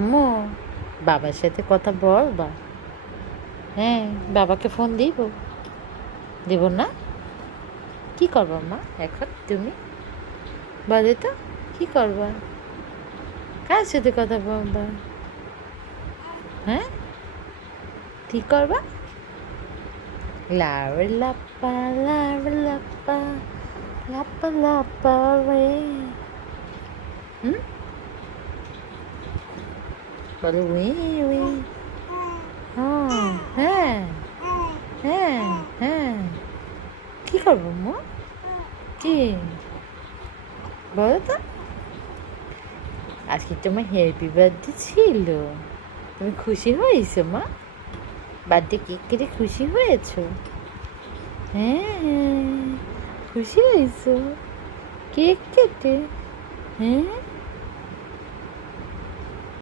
আম্মু বাবার সাথে কথা বলবা? হ্যাঁ, বাবাকে ফোন দিব না? কি করবা মা এখন তুমি? বলে তো, কি করবা? কার সাথে কথা বলবা? হ্যাঁ, কি করবা? লাড় লাপ্পা লাড় লাপ্পা লাপ্পা লাপ্পা রে। হুম, বলো উই উই। হ্যাঁ হ্যাঁ হ্যাঁ হ্যাঁ, কি করবো মা? কি বলো তো? আজকে তোমার হ্যাপি বার্থডে ছিল, তুমি খুশি হয়েছো মা? বার্থডে কেক কেটে খুশি হয়েছো? হ্যাঁ হ্যাঁ, খুশি হয়েছো কেক কেটে? হ্যাঁ।